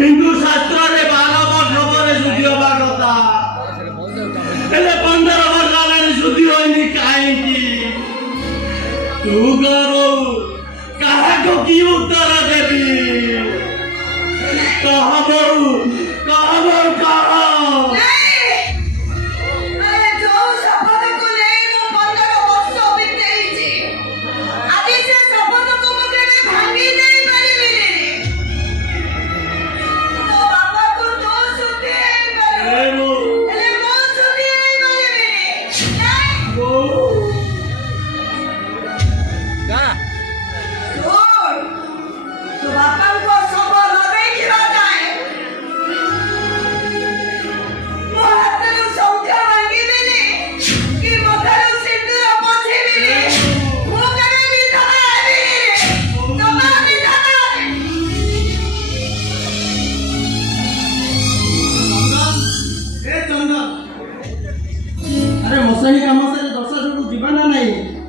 हिंदू शास्त्र रे 12 वर्ष पर शुद्धि होबा कथा हेले 15 वर्ष आलानी शुद्धि होइनी काहे की तू गरो काहे को की उत्तर देबी कहबो कहा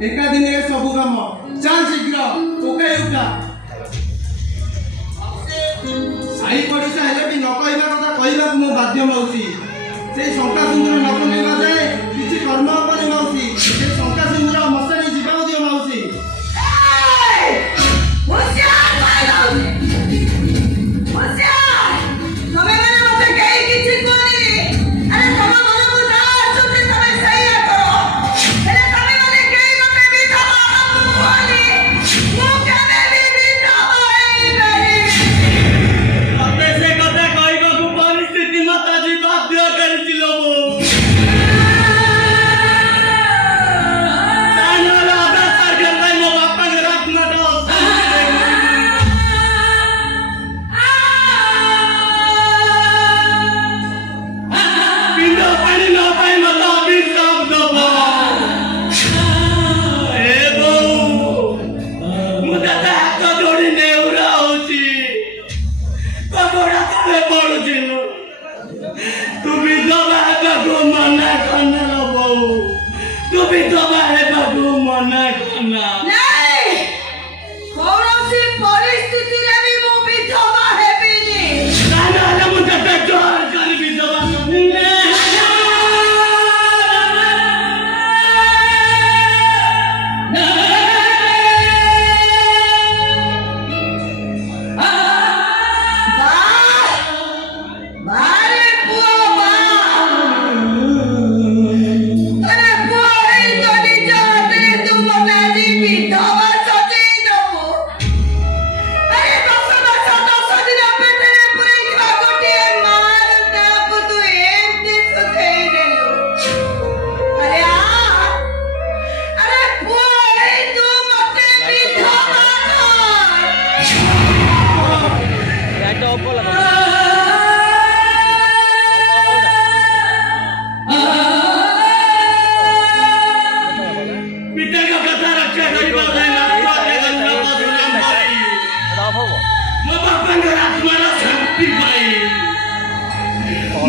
एका दिन सब काम चल शीघ्र ओके उठा साई पड़ोसा हेले भी न कहवा कथा कहवा मो बाध्य मौसी से शंका सुंदर न कमेवा जाए किसी कर्म अपने मौसी से शंका सुंदर मसानी जीवा दियो मौसी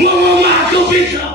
Mama,